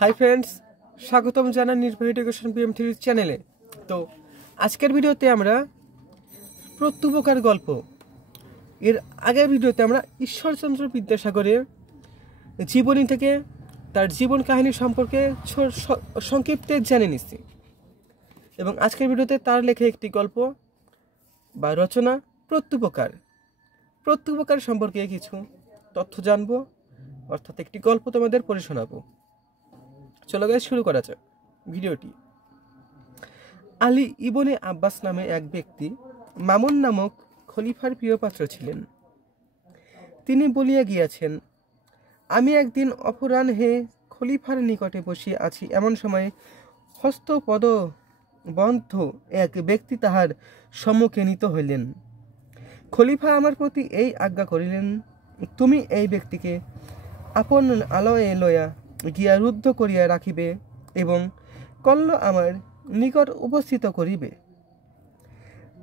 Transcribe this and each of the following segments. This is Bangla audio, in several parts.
হাই ফ্রেন্ডস, স্বাগতম জানাই নির্ভয় এডুকেশন PM3 চ্যানেলে। তো আজকের ভিডিওতে আমরা প্রত্যুপকার গল্প, এর আগের ভিডিওতে আমরা ঈশ্বরচন্দ্র বিদ্যাসাগরের জীবনী থেকে তার জীবন কাহিনী সম্পর্কে সংক্ষিপ্তে জেনে নিচ্ছি, এবং আজকের ভিডিওতে তার লেখা একটি গল্প বা রচনা প্রত্যুপকার সম্পর্কে কিছু তথ্য জানবো, অর্থাৎ একটি গল্প তোমাদের পড়ে শোনাবো। চলো গাইস, শুরু করা যাক ভিডিওটি। আলী ইবনে আব্বাস নামে এক ব্যক্তি মামুন নামক খলিফার প্রিয় পাত্র ছিলেন। তিনি বলিয়া গিয়াছেন, আমি একদিন অপরাহ্নে খলিফার নিকটে বসিয়া আছি, এমন সময় হস্তপদ বন্ধ এক ব্যক্তি তাহার সম্মুখে নীত হইলেন। খলিফা আমার প্রতি এই আজ্ঞা করিলেন, তুমি এই ব্যক্তিকে আপন আলয়ে লইয়া গিয়া রুদ্ধ করিয়া রাখিবে এবং কল্ল আমার নিকট উপস্থিত করিবে।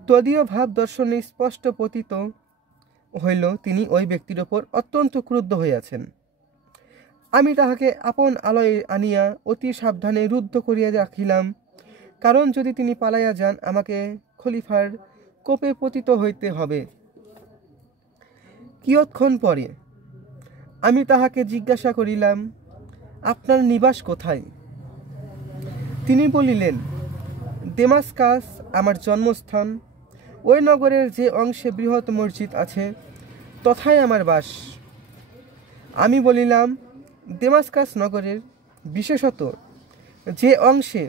তদীয় ভাব দর্শনে স্পষ্ট পতিত হইল, তিনি ওই ব্যক্তির ওপর অত্যন্ত ক্রুদ্ধ হইয়াছেন। আমি তাহাকে আপন আলয়ে আনিয়া অতি সাবধানে রুদ্ধ করিয়া রাখিলাম, কারণ যদি তিনি পালাইয়া যান আমাকে খলিফার কোপে পতিত হইতে হবে। কিয়ৎক্ষণ পরে আমি তাহাকে জিজ্ঞাসা করিলাম, আপনার নিবাস কোথায়? তিনি বলিলেন, দেমাসকাস আমার জন্মস্থান। ওই নগরের যে অংশে বৃহৎ মসজিদ আছে তথায় আমার বাস। আমি বলিলাম, দেমাসকাস নগরের বিশেষত যে অংশে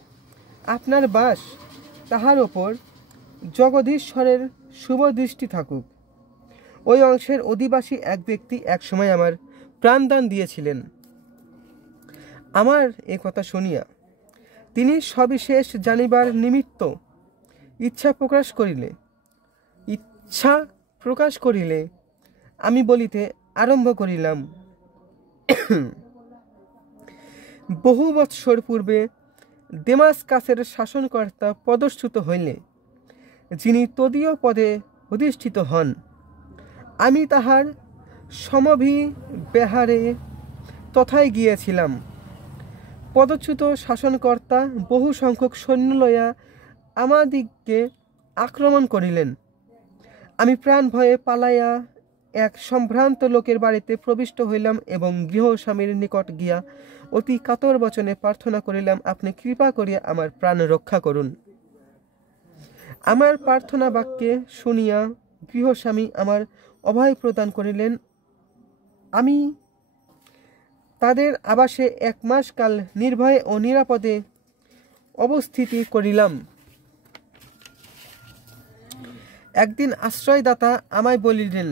আপনার বাস তাহার ওপর জগদীশ্বরের শুভ দৃষ্টি থাকুক। ওই অংশের অধিবাসী এক ব্যক্তি একসময় আমার প্রাণদান দিয়েছিলেন। আমার এ কথা শুনিয়া তিনি সবিশেষ জানিবার নিমিত্ত ইচ্ছা প্রকাশ করিলে আমি বলিতে আরম্ভ করিলাম, বহু বৎসর পূর্বে দেমাসকাসের শাসনকর্তা পদচ্যুত হইলে যিনি তদীয় পদে অধিষ্ঠিত হন, আমি তাহার সমভিব্যাহারে তথায় গিয়েছিলাম। পদচ্যুত শাসনকর্তা বহু সংখ্যক সৈন্য লইয়া আমাদিগকে আক্রমণ করিলেন। আমি প্রাণ ভয়ে পালাইয়া এক সম্ভ্রান্ত লোকের বাড়িতে প্রবিষ্ট হইলাম এবং গৃহস্বামীর নিকট গিয়া অতি কাতর বচনে প্রার্থনা করিলাম, আপনি কৃপা করিয়া আমার প্রাণ রক্ষা করুন। আমার প্রার্থনা বাক্যে শুনিয়া গৃহস্বামী আমার অভয় প্রদান করিলেন। আমি তাদের আবাসে 1 মাস কাল নির্ভয়ে ও নিরাপদে অবস্থিতি করিলাম। একদিন আশ্রয়দাতা আমায় বলিলেন,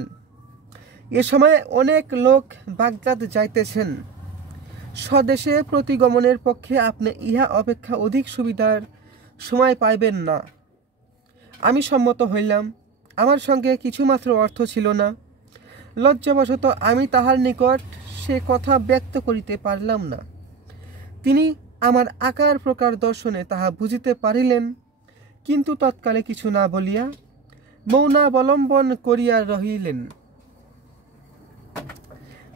এ সময় অনেক লোক বাগদাদ যাইতেছেন। স্বদেশে প্রতিগমনের পক্ষে আপনি ইহা অপেক্ষা অধিক সুবিধার সময় পাইবেন না। আমি সম্মত হইলাম। আমার সঙ্গে কিছুমাত্র অর্থ ছিল না। লজ্জাবশত আমি তাহার নিকট সে কথা ব্যক্ত করিতে পারলাম না। তিনি আমার আকার প্রকার দর্শনে তাহা বুঝিতে পারিলেন, কিন্তু তৎকালে কিছু না বলিয়া মৌনাবলম্বন করিয়া রহিলেন।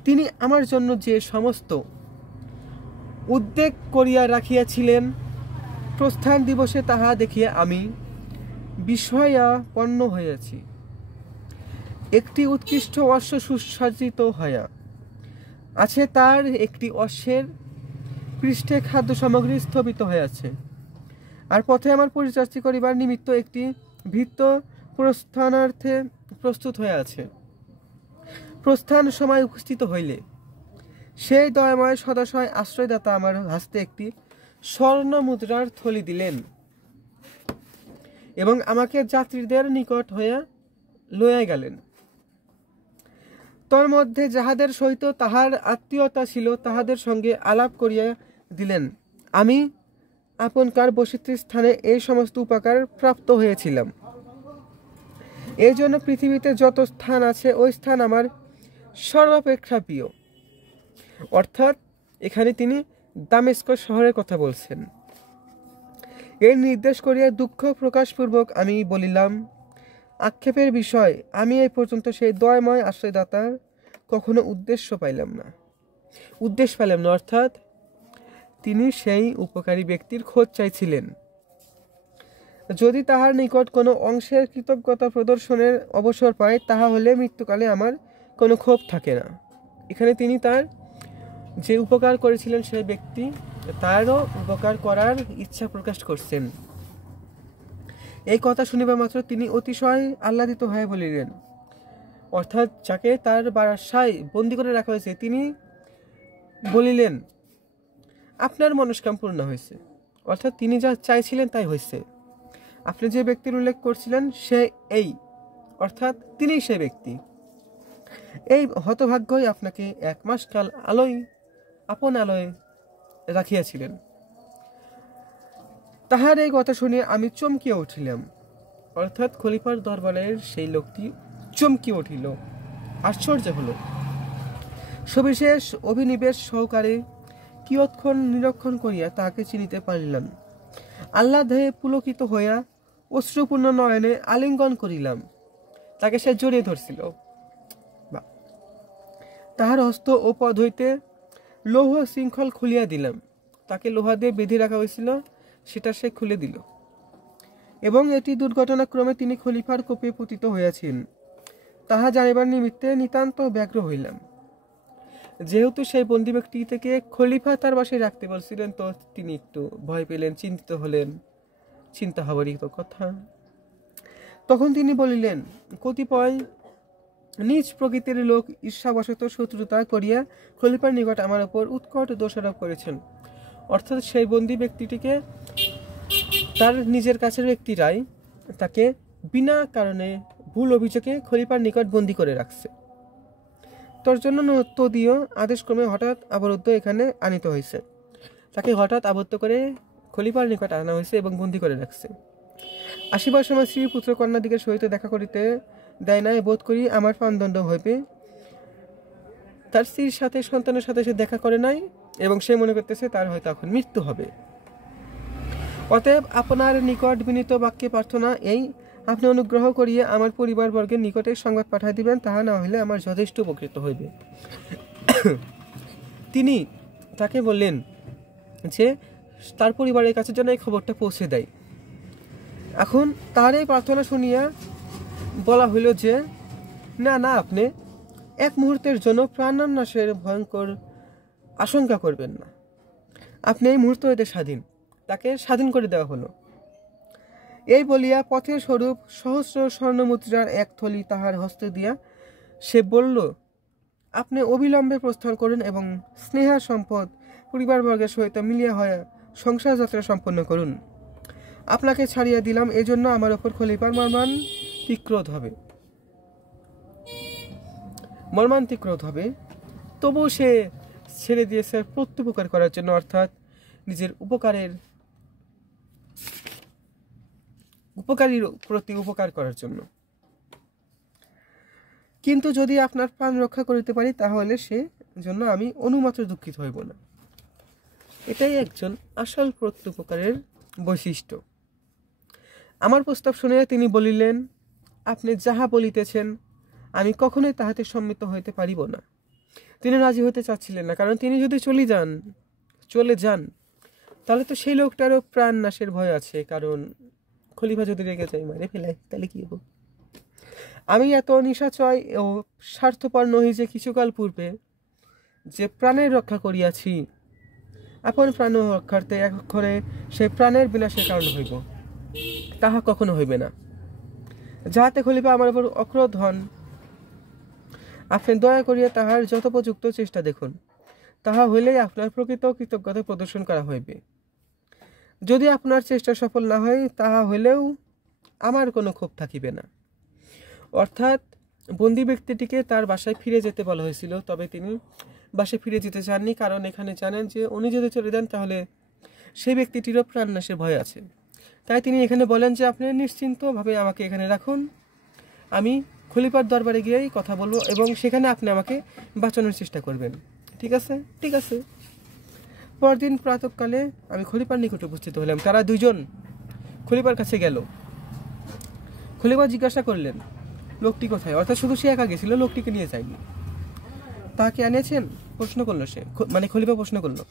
তিনি আমার জন্য যে সমস্ত উদ্বেগ করিয়া রাখিয়াছিলেন, প্রস্থান দিবসে তাহা দেখিয়া আমি বিস্ময়াপন্ন হইয়াছি। একটি উৎকৃষ্ট অশ্ব সুসজ্জিত হইয়া আছে, তার একটি অশ্বের পৃষ্ঠে খাদ্য সামগ্রী স্থপিত হইয়াছে, আর পথে আমার পরিচর্যা করিবার নিমিত্ত একটি ভৃত্য প্রস্থানার্থে প্রস্তুত হইয়া আছে। প্রস্থান সময় উপস্থিত হইলে সেই দয়াময় সদাশয় আশ্রয়দাতা আমার হস্তে একটি স্বর্ণ মুদ্রার থলি দিলেন এবং আমাকে যাত্রীদের নিকট হইয়া লইয়া গেলেন। তোর মধ্যে যাহাদের সহিত তাহার আত্মীয়তা ছিল তাহাদের সঙ্গে আলাপ করিয়া দিলেন। আমি আপনকার বসতির স্থানে এই সমস্ত উপকার প্রাপ্ত হয়েছিলাম। এই জন্য পৃথিবীতে যত স্থান আছে ওই স্থান আমার সর্বাপেক্ষা প্রিয়। অর্থাৎ এখানে তিনি দামেস্কস শহরের কথা বলছেন। এর নির্দেশ করিয়া দুঃখ প্রকাশপূর্বক আমি বলিলাম, আক্ষেপের বিষয়, আমি এই পর্যন্ত সেই দয়াময় আশ্রয়দাতার কখনো উদ্দেশ্য পাইলাম না। অর্থাৎ তিনি সেই উপকারী ব্যক্তির খোঁজ চাইছিলেন। যদি তাহার নিকট কোনো অংশের কৃতজ্ঞতা প্রদর্শনের অবসর পায়, তাহা হলে মৃত্যুকালে আমার কোনো ক্ষোভ থাকে না। এখানে তিনি তার যে উপকার করেছিলেন সেই ব্যক্তি, তারও উপকার করার ইচ্ছা প্রকাশ করছেন। এই কথা শুনিবা মাত্র তিনি অতিশয় আহ্লাদিত হয়ে বলিলেন, অর্থাৎ যাকে তার বাসায় বন্দি করে রাখা হয়েছে, তিনি বলিলেন, আপনার মনস্কাম পূর্ণ হয়েছে। অর্থাৎ তিনি যা চাইছিলেন তাই হয়েছে। আপনি যে ব্যক্তির উল্লেখ করছিলেন সে এই, অর্থাৎ তিনি সেই ব্যক্তি। এই হতভাগ্যই আপনাকে 1 মাস কাল আপন আলোয় রাখিয়াছিলেন। তাহার এই কথা শুনে আমি চমকিয়া উঠিলাম। অর্থাৎ খলিফার দরবারের সেই লোকটি চমকিয়ে উঠিল, আশ্চর্য হলো। সবিশেষ অভিনিবেশ সহকারে কিয়ৎক্ষণ নিরীক্ষণ করিয়া তাহাকে চিনিতে পারিলাম। আহ্লাদে পুলকিত হইয়া অশ্রুপূর্ণ নয়নে আলিঙ্গন করিলাম। তাকে সে জড়িয়ে ধরছিল। তাহার হস্ত ও পদ হইতে লৌহ শৃঙ্খল খুলিয়া দিলাম। তাকে লোহা দিয়ে বেঁধে রাখা হয়েছিল, সেটা সে খুলে দিল, এবং এটি দুর্ঘটনাক্রমে তিনি খলিফার কোপে পতিত হইয়াছেন তাহা জানিবার নিমিত্তে নিতান্ত ব্যগ্র হইলাম। যেহেতু সেই বন্দী ব্যক্তি থেকে খলিফা তার বাসায় রাখতে বলছিলেন, তো তিনি একটু ভয় পেলেন, চিন্তিত হলেন। চিন্তা হবারই তো কথা। তখন তিনি বলিলেন, কতিপয় নিজ প্রকৃতির লোক ঈর্ষাবশত শত্রুতা করিয়া খলিফার নিকট আমার উপর উৎকট দোষারোপ করেছেন। অর্থাৎ সেই বন্দী ব্যক্তিটিকে তার নিজের কাছের ব্যক্তিরাই তাকে বিনা কারণে ভুল অভিযোগে খলিফার নিকট বন্দী করে রাখছে। তোর জন্য তদীয় আদেশক্রমে হঠাৎ অবরুদ্ধ এখানে আনিত হয়েছে। তাকে হঠাৎ আবদ্ধ করে খলিফার নিকট আনা হয়েছে এবং বন্দী করে রাখছে। আসিবার সময় স্ত্রী পুত্র কন্যাদিগের সহিত দেখা করিতে দেয় নাই বোধ করি আমার প্রাণদণ্ড হইবে। তার স্ত্রীর সাথে সন্তানের সাথে সে দেখা করে নাই এবং সে মনে করতেছে তার হয়তো এখন মৃত্যু হবে। অতএব আপনার নিকট বিনীত বাক্যে প্রার্থনা এই, আপনি অনুগ্রহ করিয়া আমার পরিবারবর্গের নিকটে সংবাদ পাঠাই দিবেন, তাহা না হইলে আমার যথেষ্ট উপকৃত হইবে। তিনি তাকে বললেন যে তার পরিবারের কাছে যেন এই খবরটা পৌঁছে দেয়। এখন তার এই প্রার্থনা শুনিয়া বলা হইল যে না, আপনি এক মুহূর্তের জন্য প্রাণনাশের ভয়ঙ্কর আশঙ্কা করবেন না। আপনি এই মুহূর্ত হইতে স্বাধীন। তাকে স্বাধীন করে দেওয়া হলো। এই বলিয়া পথের স্বরূপ সহস্র স্বর্ণমুদ্রার এক থলি তাহার হস্তে দিয়া সে বলল, আপনি অবিলম্বে প্রস্থান করুন এবং স্নেহা সম্পদ পরিবারবর্গের সহিত মিলিয়া হয়ে সংসার যাত্রা সম্পন্ন করুন। আপনাকে ছাড়িয়া দিলাম, এজন্য আমার ওপর খলিফার মর্মান্তিক ক্রোধ হবে। তবু সে ছেড়ে দিয়েছে প্রত্যুপকার করার জন্য, অর্থাৎ নিজের উপকারীর প্রতি উপকার করার জন্য। কিন্তু যদি আপনার প্রাণ রক্ষা করিতে পারি, তাহলে সে জন্য আমি অনুমাত্র দুঃখিত হইব না। এটাই একজন আসল প্রত্যুপকারের বৈশিষ্ট্য। আমার প্রস্তাব শুনিয়া তিনি বলিলেন, আপনি যাহা বলিতেছেন আমি কখনোই তাহাতে সম্মত হইতে পারিব না। তিনি রাজি হতে চাচ্ছিলেন না, কারণ তিনি যদি চলে যান তাহলে তো সেই লোকটারও প্রাণ নাশের ভয় আছে। কারণ খলিফা যদি রেগে যায়, মারে ফেলায়, তাহলে কি হবো? আমি এত নিশাচয় ও স্বার্থপর নহি যে কিছুকাল পূর্বে যে প্রাণের রক্ষা করিয়াছি, আপন প্রাণ রক্ষার্থে এক্ষণে সেই প্রাণের বিনাশের কারণ হইব, তাহা কখনো হইবে না। যাহাতে খলিফা আমার উপর অক্রোধ হন, আপনি দয়া করিয়া তাহার যথোপযুক্ত চেষ্টা দেখুন। তাহা হইলেই আপনার প্রকৃত কৃতজ্ঞতা প্রদর্শন করা হইবে। যদি আপনার চেষ্টা সফল না হয়, তাহা হইলেও আমার কোনো ক্ষোভ থাকিবে না। অর্থাৎ বন্দী ব্যক্তিটিকে তার বাসায় ফিরে যেতে বলা হয়েছিল, তবে তিনি বাসায় ফিরে যেতে চাননি। কারণ এখানে জানেন যে উনি যদি চলে যান তাহলে সেই ব্যক্তিটিরও প্রাণনাশের ভয় আছে। তাই তিনি এখানে বলেন যে আপনি নিশ্চিন্তভাবে আমাকে এখানে রাখুন, আমি খলিফার দরবারে গিয়েই কথা বলবো এবং সেখানে আপনি আমাকে বাঁচানোর চেষ্টা করবেন। ঠিক আছে। পরদিন প্রাতঃকালে আমি খলিফার নিকটে উপস্থিত হলাম। তারা দুইজন খলিফার কাছে গেল। খলিফা জিজ্ঞাসা করলেন, লোকটি কোথায়? অর্থাৎ শুধু সে একা গেছিল, লোকটিকে নিয়ে যায়নি। তাকে আনিয়েছেন? প্রশ্ন করলো সে, মানে খলিফা প্রশ্ন করলো।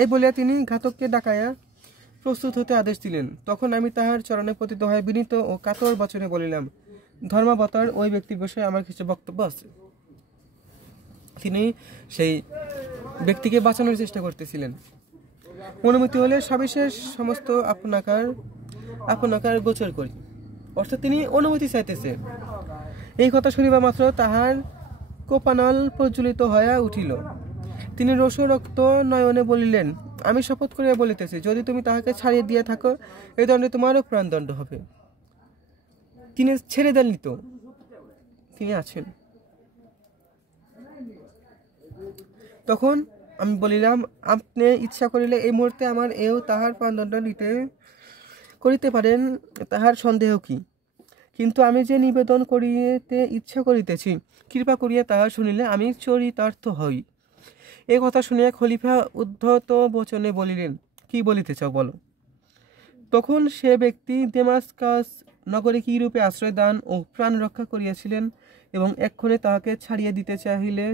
এই বলিয়া তিনি ঘাতককে ডাকাইয়া প্রস্তুত হতে আদেশ দিলেন। তখন আমি তাহার চরণে পতিত হয়ে বিনীত ও কাতর বচনে বলিলাম, ধর্মাবতার ওই ব্যক্তির বিষয়ে আমার কিছু বক্তব্য আছে। তিনি সেই ব্যক্তিকে বাঁচানোর চেষ্টা করতেছিলেন। অনুমতি হলে সবিশেষ সমস্ত আপনাকার গোচর করি। অর্থাৎ তিনি অনুমতি চাইতেছে। এই কথা শুনিবা মাত্র তাহার কোপানল প্রজ্বলিত হইয়া উঠিল। তিনি রোষরক্ত নয়নে বলিলেন, আমি শপথ করিয়া বলিতেছি, যদি তুমি তাহাকে ছাড়িয়ে দিয়া থাকো, এই দণ্ডে তোমারও প্রাণদণ্ড হবে। তিনি ছেড়ে দেননি তো, তিনি আছেন। তখন আমি বলিলাম, আপনি ইচ্ছা করিলে এই মুহূর্তে আমার এও তাহার প্রাণদণ্ড করিতে পারেন, তাহার সন্দেহ কি? কিন্তু আমি যে নিবেদন করিতে ইচ্ছা করিতেছি, কৃপা করিয়া তাহা শুনিলে আমি চরিতার্থ হই। এ কথা শুনিয়া খলিফা উদ্ধত বচনে বলিলেন, কি বলিতে চাও বলো। তখন সে ব্যক্তি দেমাসকাস নগরে কি রূপে আশ্রয় দান ও প্রাণ রক্ষা করিয়াছিলেন এবং এক্ষণে তাহাকে ছাড়িয়া দিতে চাহিলে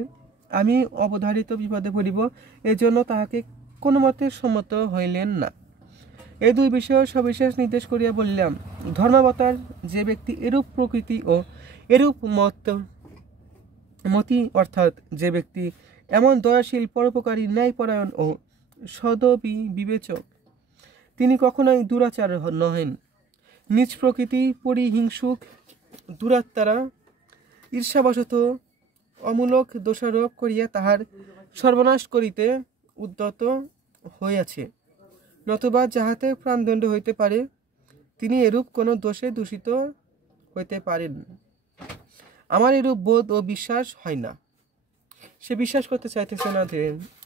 আমি অবধারিত বিপদে পড়িব, এজন্য তাহাকে কোনো মতে সম্মত হইলেন না। এই দুই বিষয়ে সবিশেষ নির্দেশ করিয়া বলিলাম, ধর্মাবতার যে ব্যক্তি এরূপ প্রকৃতি ও এরূপ মতি, অর্থাৎ যে ব্যক্তি এমন দয়াশীল, পরোপকারী, ন্যায়পরায়ণ ও সদবিবেচক, তিনি কখনোই দুরাচার নহেন। নিজ প্রকৃতি পরিহিংসুক দুরাত্মারা ঈর্ষাবশত অমূলক দোষারোপ করিয়া তাহার সর্বনাশ করিতে উদ্যত হইয়াছে, নতুবা যাহাতে প্রাণদণ্ড হইতে পারে, তিনি এরূপ কোনো দোষে দূষিত হইতে পারেন। আমার এরূপ বোধ ও বিশ্বাস হয় না। সে বিশ্বাস করতে চাইতেছে না যে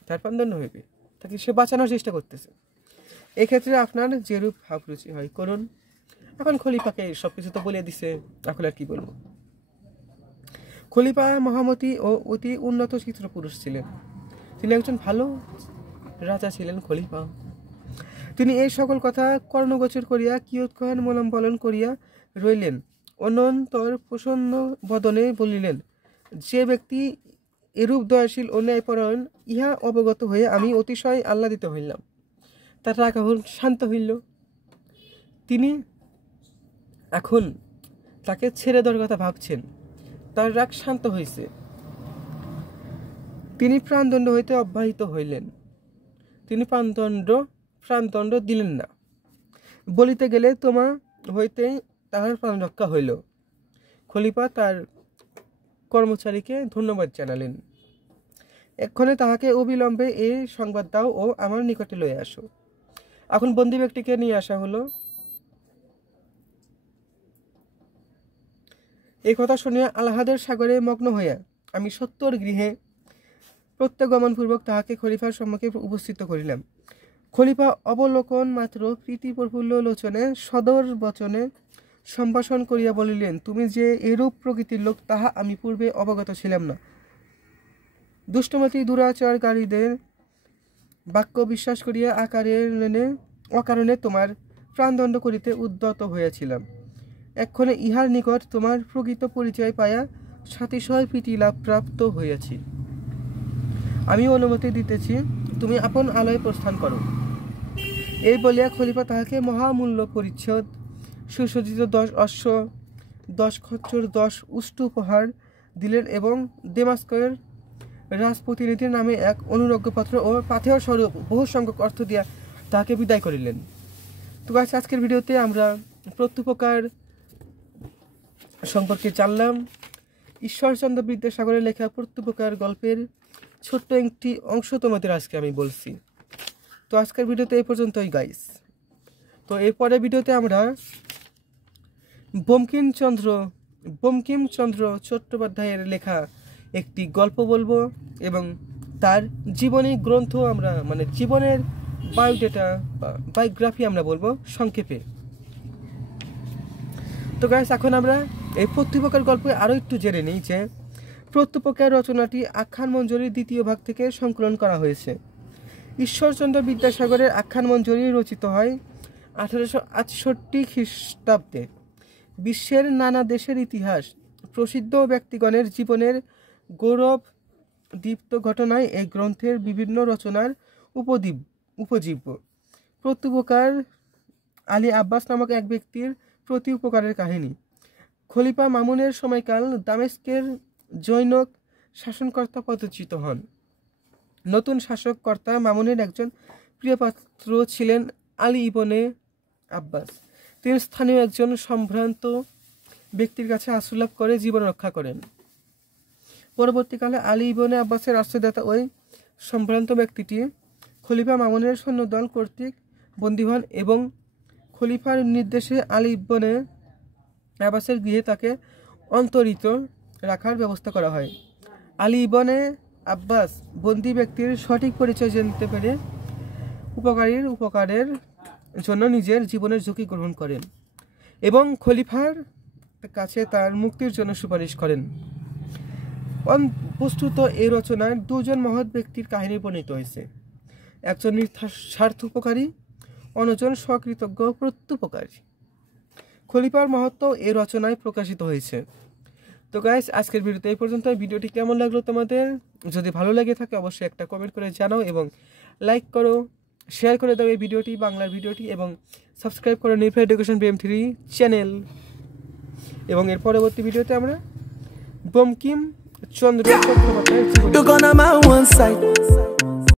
তার প্রাণদণ্ড হইবে, তাকে সে বাঁচানোর চেষ্টা করতেছে। এক্ষেত্রে আপনার যেরূপ ভাবরুচি হয় করুন। এখন খলিফাকে সবকিছু তো বলে দিছে, এখন আর কি বলবো। খলিফা মহামতি ও অতি উন্নত চিত্র পুরুষ ছিলেন। তিনি একজন ভালো রাজা ছিলেন। খলিফা তিনি এই সকল কথা কর্ণগোচর করিয়া কিয়ৎক্ষণ মলম্বলন করিয়া রইলেন। অনন্তর প্রসন্ন বদনে বলিলেন, যে ব্যক্তি এরূপ দয়াশীল ও ন্যায়পরায়ণ, ইহা অবগত হয়ে আমি অতিশয় আহ্লাদিত হইলাম। তার রাগ এখন শান্ত হইল। তিনি এখন তাকে ছেড়ে দেওয়ার কথা ভাবছেন। তার রাগ শান্ত হয়েছে। তিনি প্রাণদণ্ড হইতে অব্যাহত হইলেন। তিনি প্রাণদণ্ড দিলেন না। বলিতে গেলে তোমা হইতে তাহার প্রাণ রক্ষা হইল। খলিফা তার কর্মচারীকে ধন্যবাদ জানালেন। এক্ষণে তাহাকে অবিলম্বে এ সংবাদ দাও ও আমার নিকটে লইয়া আসো। এখন বন্দী ব্যক্তিকে নিয়ে আসা হলো। এই কথা শুনিয়া আহ্লাদের সাগরে মগ্ন হইয়া আমি সত্তর গৃহে প্রত্যাগমনপূর্বক তাহাকে খলিফার সম্মুখে উপস্থিত করিলাম। খলিফা অবলোকন মাত্র প্রীতি প্রফুল্ল লোচনে সদর বচনে সম্ভাষণ করিয়া বলিলেন, তুমি যে এরূপ প্রকৃতির লোক তাহা আমি পূর্বে অবগত ছিলাম না। দুষ্টমতি দুরাচারকারীদের বাক্য বিশ্বাস করিয়া অকারণে তোমার প্রাণদণ্ড করিতে উদ্যত হইয়াছিলাম। এক্ষণে ইহার নিকট তোমার প্রকৃত পরিচয় পাইয়া সাতিশয় প্রীতি লাভ প্রাপ্ত হইয়াছি। আমি অনুমতি দিতেছি, তুমি আপন আলয়ে প্রস্থান করো। এই বলিয়া খলিফা তাহাকে মহামূল্য পরিচ্ছদ, সুসজ্জিত 10 অশ্ব, 10 খচ্চর, 10 উষ্টু উপহার দিলেন এবং দেমাস্কের রাজপ্রতিনিধির নামে এক অনুজ্ঞাপত্র ও পাথেয় স্বরূপ বহু সংখ্যক অর্থ দিয়া তাহাকে বিদায় করিলেন। তো গাইস, আজকের ভিডিওতে আমরা প্রত্যুপকার সম্পর্কে জানলাম। ঈশ্বরচন্দ্র বিদ্যাসাগরের লেখা প্রত্যুপকার গল্পের ছোট্ট একটি অংশ তোমাদের আজকে আমি বলছি। তো আজকের ভিডিওতে এই পর্যন্তই গাইস। তো এরপরে ভিডিওতে আমরা বঙ্কিমচন্দ্র চট্টোপাধ্যায়ের লেখা একটি গল্প বলবো এবং তার জীবনী গ্রন্থ আমরা জীবনের বায়োডাটা বা বায়োগ্রাফি আমরা বলবো সংক্ষেপে। তো গাইস, এখন আমরা এই প্রত্যুপকার গল্পে আরও একটু জেনে নিই যে প্রত্যুপকার রচনাটি আখ্যান মঞ্জরি 2য় ভাগ থেকে সংকলন করা হয়েছে। ঈশ্বরচন্দ্র বিদ্যাসাগরের আখ্যান মঞ্জরি রচিত হয় 1868 খ্রিস্টাব্দে। বিশ্বের নানা দেশের ইতিহাস, প্রসিদ্ধ ব্যক্তিগণের জীবনের গৌরব দীপ্ত ঘটনায় এই গ্রন্থের বিভিন্ন রচনার উপদ্বীপ উপজীব্য। প্রত্যুপকার আলী আব্বাস নামক এক ব্যক্তির প্রতি উপকারের কাহিনী। খলিফা মামুনের সময়কাল দামেস্কের জৈনক শাসনকর্তা পদচ্যুত হন। নতুন শাসককর্তা মামুনের একজন প্রিয়পাত্র ছিলেন আলী ইবনে আব্বাস। তিনি স্থানীয় একজন সম্ভ্রান্ত ব্যক্তির কাছে আশ্রয় লাভ করে জীবন রক্ষা করেন। পরবর্তীকালে আলী ইবনে আব্বাসের আশ্রয়দাতা ওই সম্ভ্রান্ত ব্যক্তিটি খলিফা মামুনের সৈন্যদল কর্তৃক বন্দী হন এবং খলিফার নির্দেশে আলী ইবনে আব্বাসের গৃহে তাকে অন্তরিত রাখার ব্যবস্থা করা হয়। আলী ইবনে আব্বাস বন্দী ব্যক্তির সঠিক পরিচয় জানতে পেরে উপকারের জন্য নিজের জীবনের ঝুঁকি গ্রহণ করেন এবং খলিফার কাছে তার মুক্তির জন্য সুপারিশ করেন। বস্তুত এই রচনায় দুজন মহৎ ব্যক্তির কাহিনী বর্ণিত হয়েছে, একজন স্বার্থোপকারী, অন্যজন স্বকৃতজ্ঞ প্রত্যুপকারী। খলিফার মহত্ব এই রচনায় প্রকাশিত হয়েছে। তো গাইস, আজকের ভিডিওতে এই পর্যন্ত। ভিডিওটি কেমন লাগলো তোমাদের? যদি ভালো লেগে থাকে অবশ্যই একটা কমেন্ট করে জানাও এবং লাইক করো, শেয়ার করে দাও এই ভিডিওটি, বাংলার ভিডিওটি, এবং সাবস্ক্রাইব করো নির্ভয় এডুকেশন BM3 চ্যানেল। এবং এর পরবর্তী ভিডিওতে আমরা বঙ্কিম চন্দ্র চট্টোপাধ্যায়ের জীবনী